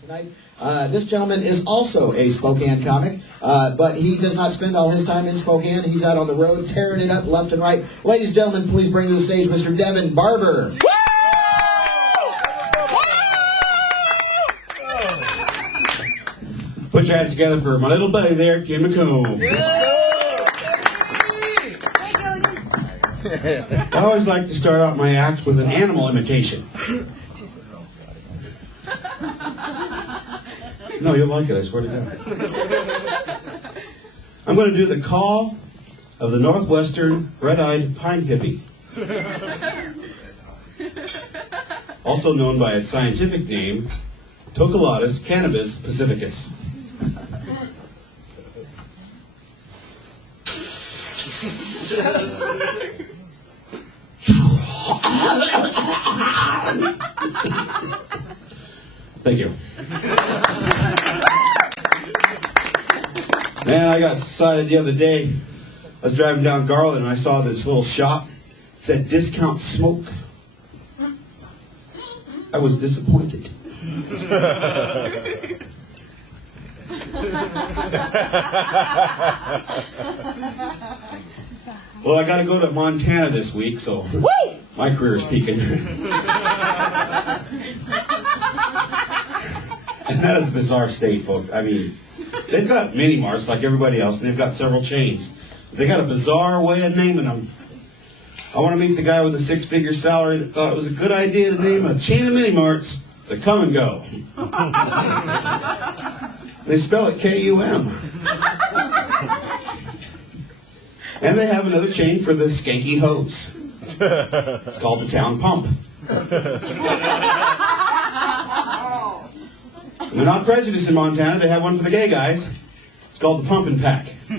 Tonight, this gentleman is also a Spokane comic, but he does not spend all his time in Spokane. He's out on the road tearing it up left and right. Ladies and gentlemen, please bring to the stage Mr. Devin Barber. Put your hands together for my little buddy there, Kim McComb. I always like to start out my act with an animal imitation. No, you'll like it, I swear to God. I'm going to do the call of the northwestern red-eyed pine hippie, also known by its scientific name, Tocolatus cannabis pacificus. Thank you. Man, I got excited the other day. I was driving down Garland and I saw this little shop. It said discount smoke. I was disappointed. Well, I got to go to Montana this week, so my career is peaking. And that is a bizarre state, folks. I mean, they've got mini marts like everybody else, and they've got several chains. But they got a bizarre way of naming them. I want to meet the guy with a six-figure salary that thought it was a good idea to name a chain of mini marts the Come and Go. They spell it K-U-M. And they have another chain for the skanky hose. It's called the Town Pump. And they're not prejudiced in Montana. They have one for the gay guys. It's called the Pumpin' Pack. You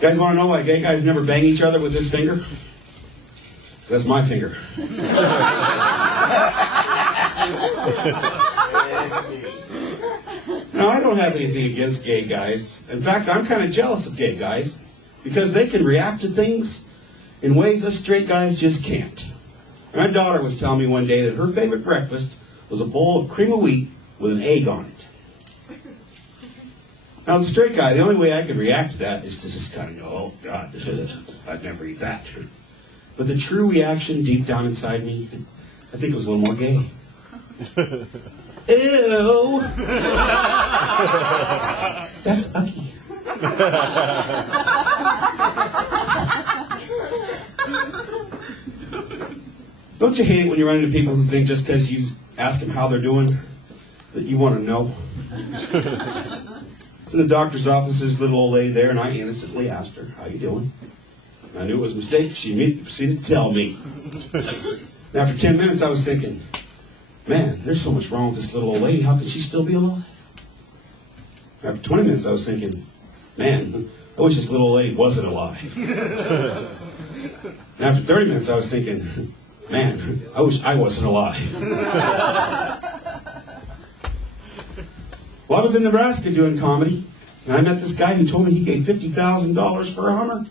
guys want to know why gay guys never bang each other with this finger? That's my finger. Now, I don't have anything against gay guys. In fact, I'm kind of jealous of gay guys because they can react to things in ways us straight guys just can't. My daughter was telling me one day that her favorite breakfast was a bowl of cream of wheat with an egg on it. Now, as a straight guy, the only way I could react to that is to just kind of go, oh, God, I'd never eat that. But the true reaction deep down inside me, I think it was a little more gay. Ew! That's ucky. Don't you hate it when you run into people who think just because you ask them how they're doing, that you want to know? It's in the doctor's office, there's a little old lady there, and I innocently asked her, how you doing? And I knew it was a mistake. She immediately proceeded to tell me. And after 10 minutes, I was thinking, man, there's so much wrong with this little old lady. How could she still be alive? After 20 minutes, I was thinking, man, I wish this little old lady wasn't alive. And after 30 minutes, I was thinking, man, I wish I wasn't alive. Well, I was in Nebraska doing comedy, and I met this guy who told me he gave $50,000 for a Hummer. I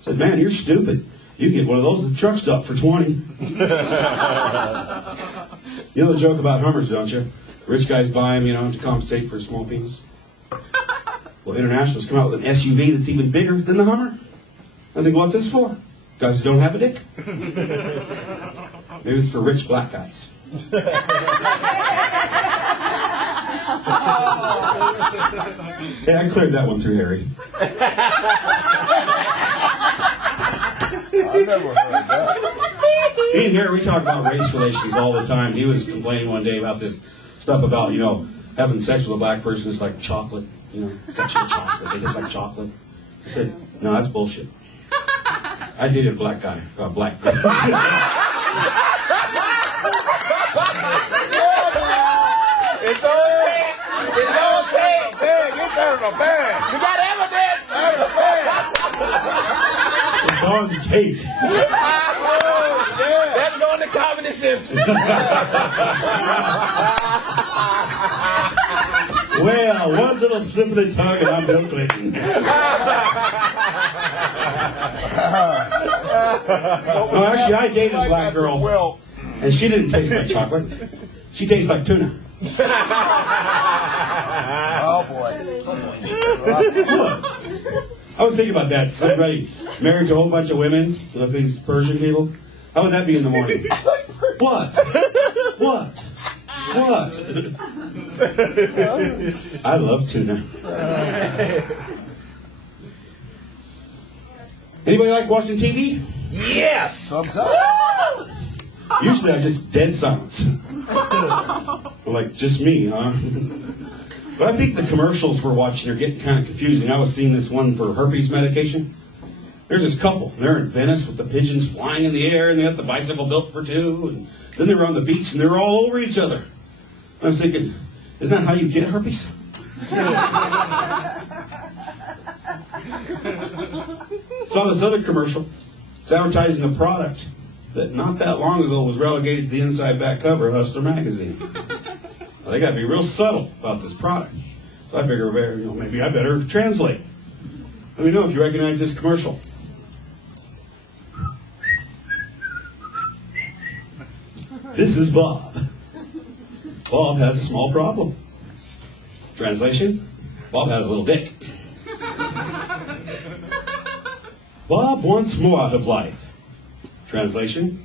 said, man, you're stupid. You get one of those at the truck stop for 20. You know the joke about Hummers, don't you? Rich guys buy them, to compensate for a small penis. Well, International's come out with an SUV that's even bigger than the Hummer. I think, what's this for? Guys who don't have a dick? Maybe it's for rich black guys. Hey, I cleared that one through Harry. I've never heard that. Me and Harry, we talk about race relations all the time. He was complaining one day about this stuff about, having sex with a black person is like chocolate, sexual chocolate. They just like chocolate. I said, no, that's bullshit. I dated a black guy, a black girl. It's on tape. It's on tape. Bang, get that in a bag. You got evidence. It's on tape. That's going to Comedy Central. Well, one little slip of the tongue and I'm Bill Clinton. No, actually, I dated a black girl. Well, And she didn't taste like chocolate. She tastes like tuna. Oh, boy. What? I was thinking about that. Somebody married to a whole bunch of women, like these Persian people. How would that be in the morning? What? What? What? I love tuna. Anybody like watching TV? Yes! Usually I just dead silence. Like, just me, huh? But I think the commercials we're watching are getting kind of confusing. I was seeing this one for herpes medication. There's this couple. They're in Venice with the pigeons flying in the air, and they got the bicycle built for two. And then they were on the beach, and they were all over each other. I was thinking, isn't that how you get herpes? Saw this other commercial. It's advertising a product that not that long ago was relegated to the inside back cover of Hustler magazine. Well, they got to be real subtle about this product. So I figure, maybe I better translate. Let me know if you recognize this commercial. This is Bob. Bob has a small problem. Translation: Bob has a little dick. Bob wants more out of life. Translation: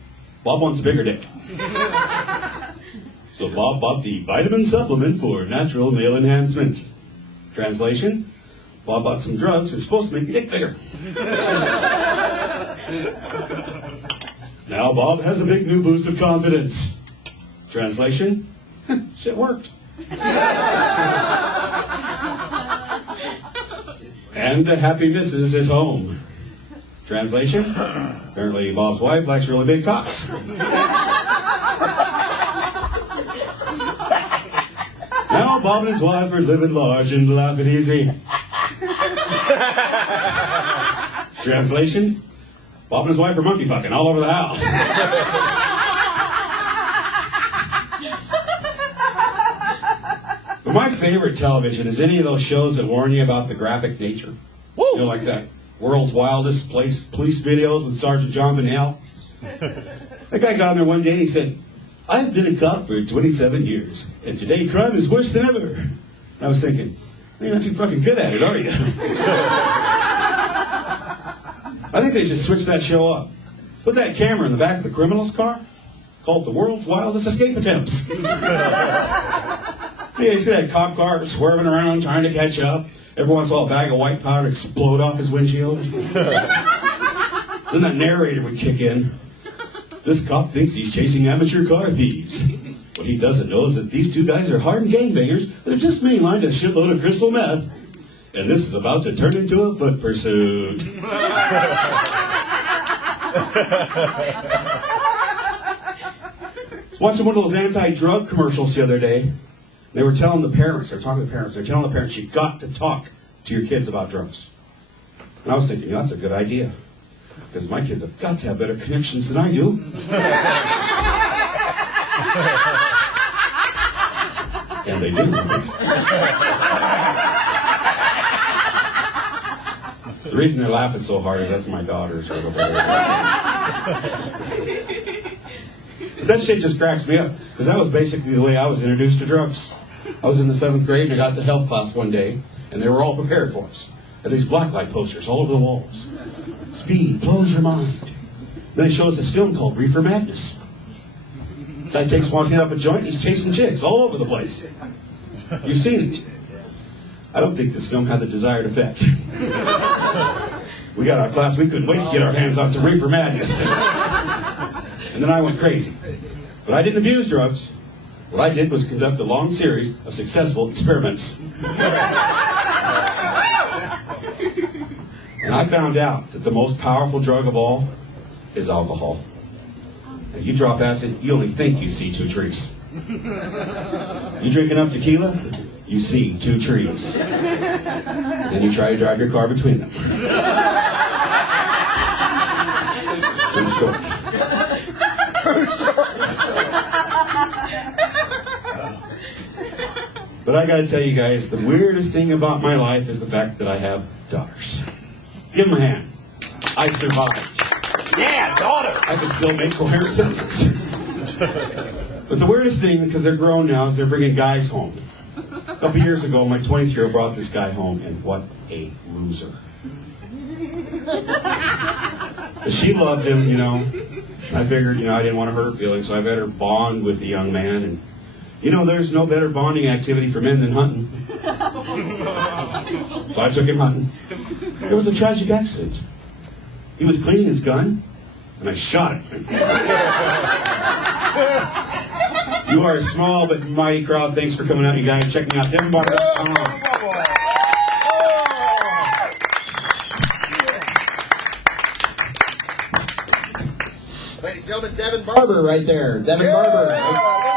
Bob wants a bigger dick. So Bob bought the vitamin supplement for natural male enhancement. Translation: Bob bought some drugs that are supposed to make your dick bigger. Now Bob has a big new boost of confidence. Translation: shit worked. And a happy missus at home. Translation: apparently Bob's wife likes really big cocks. Now Bob and his wife are living large and laughing easy. Translation: Bob and his wife are monkey fucking all over the house. But my favorite television is any of those shows that warn you about the graphic nature. Woo! You know, like that World's Wildest Police videos with Sergeant John Van Hale. That guy got on there one day and he said, "I've been a cop for 27 years, and today crime is worse than ever." And I was thinking, you're not too fucking good at it, are you? I think they should switch that show up. Put that camera in the back of the criminal's car, call it the World's Wildest Escape Attempts. Yeah, you see that cop car swerving around trying to catch up. Every once in a while a bag of white powder explode off his windshield. Then that narrator would kick in. This cop thinks he's chasing amateur car thieves. What he doesn't know is that these two guys are hardened gangbangers that have just mainlined a shitload of crystal meth. And this is about to turn into a foot pursuit. I was watching one of those anti-drug commercials the other day. They were telling the parents, they're telling the parents, you got to talk to your kids about drugs. And I was thinking, that's a good idea. Because my kids have got to have better connections than I do. And they do. The reason they're laughing so hard is that's my daughters right over there. But that shit just cracks me up. Because that was basically the way I was introduced to drugs. I was in the 7th grade and I got to health class one day. And they were all prepared for us. There these blacklight posters all over the walls. Speed blows your mind. Then they show us this film called Reefer Madness. Guy takes one hit up a joint, he's chasing chicks all over the place. You've seen it. I don't think this film had the desired effect. We got our class, we couldn't wait to get our hands on some Reefer Madness. And then I went crazy. But I didn't abuse drugs. What I did was conduct a long series of successful experiments. And I found out that the most powerful drug of all is alcohol. Now, you drop acid, you only think you see 2 trees. You drink enough tequila, you see 2 trees. Then you try to drive your car between them. True story. True story. But I gotta tell you guys, the weirdest thing about my life is the fact that I have daughters. Give them a hand. I survived. Yeah, daughter. I can still make coherent sentences. But the weirdest thing, because they're grown now, is they're bringing guys home. A couple years ago, my 20th-year-old brought this guy home, and what a loser. She loved him, you know. I figured, you know, I didn't want to hurt her feelings, so I better bond with the young man. And, you know, there's no better bonding activity for men than hunting. So I took him hunting. It was a tragic accident. He was cleaning his gun, and I shot him. You are a small but mighty crowd. Thanks for coming out, you guys. Check me out. Devin Barber. Ladies and gentlemen, Devin Barber right there. Devin Barber.